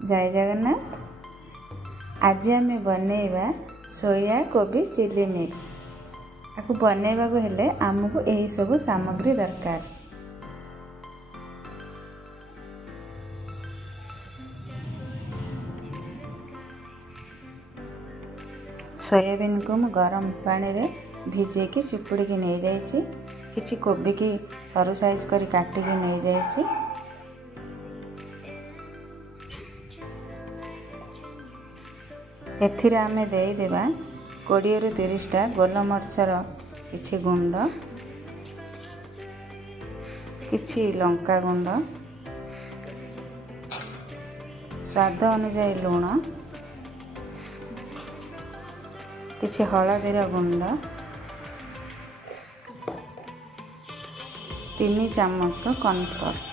जय जगन्नाथ। आज आम बनैबा सोया कोबी चिली मिक्स। आपको बनैबा को हेले आमको यही सब सामग्री दरकार। सोयाबीन को मैं गरम पानी रे भिजे की चिपुड़ी की नहीं जाइए। किछि कोबी की सरू साइज करी काटी की नहीं जाइए। एथिरे आमे देई देबा 20 रु 30 टा गोलमरचर किछि गुंड, किछि लंका गुंड, स्वाद अनुसार लूण, किछि हळदीर गुंड, 3 चामच कॉर्नफ्लोर।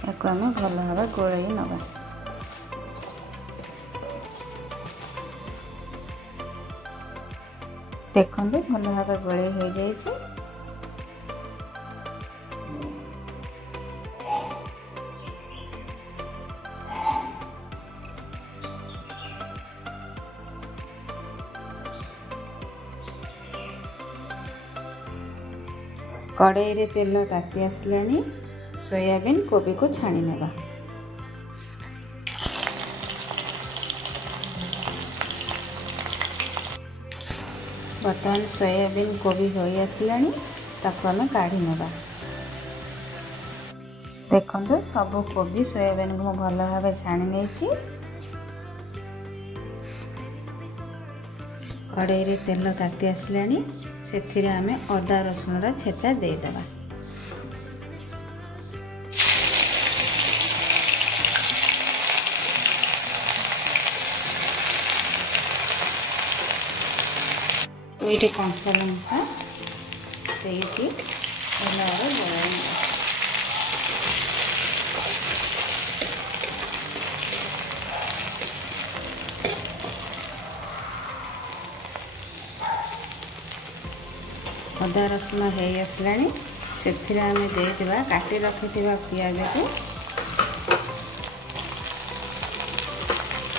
याको आम भल भाव गोलई नवा। देखते भल भाव गोलई हो जाइए। कड़ाई रे तेल ताती आसलानी। सोयाबीन कोबी को छाणी नेबा। बर्तमान सोयाबीन कोबी हो आसलानी, ताको आम काढ़ी नेबा। देखो सब कोबी सोयाबीन को भल भाव छाणी नहीं। कड़ाई रे तेल ताती आसलानी। सेथिरे आमे अदा रसुण रा छेचा दे देबा। ये कंचा लंका देकी भल गोलाई अदा रसुण हो आसलानी। से आम देवा काटी रखि पियाज को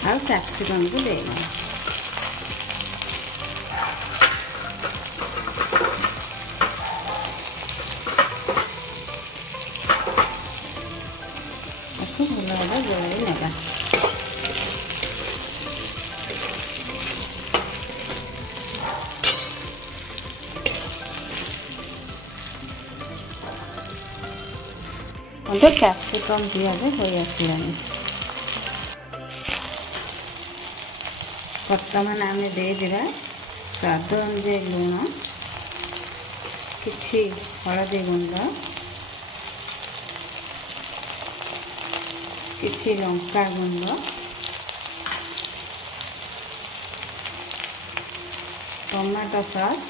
आ कैप्सिकम को देना। भल भाव गोलाई नेबा। कैप्सिकम पियाज हो आसलानी। बर्तमान आम देवा स्वाद अनुसार लूण, किछि हळदी गुंड, किछि लंका गुंड, टमाटो सॉस,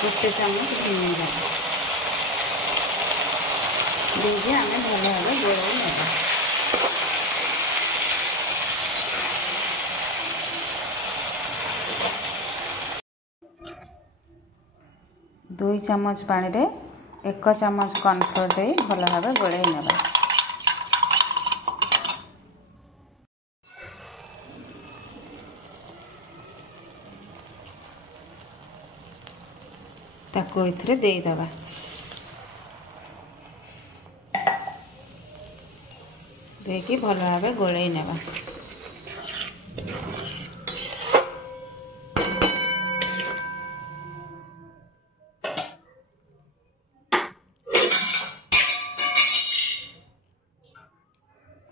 गोटे चामच चीनी देके आम भल भाव गोलाई नेबा। 2 चामच पानी रे 1 चामच कॉर्नफ्लोर दे भल भाव गोलाई नेबा। ताको इथरे दे दबा। देकी भल भाव गोलाई नेबा।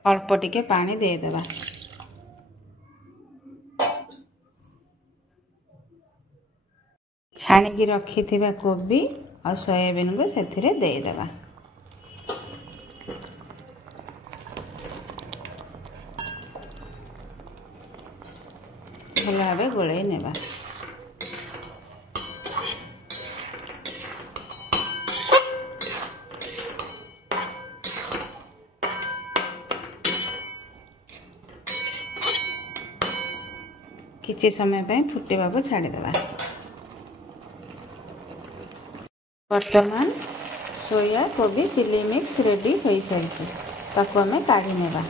अल्प टिके पानी दे देबा। छाणी रखी कोबी और सोयाबीन को से दे देबा। भल भाव गोलाई नेबा। किछि समय पे फुटेबा को छाड़ी देबा। वर्तमान सोया कोबी चिली मिक्स रेडी हो सारी ताको हमें काढ़ी नेबा।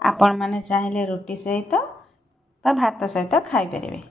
आपण माने चाहिले रोटी सहित बा भात सहित खाई परिबे।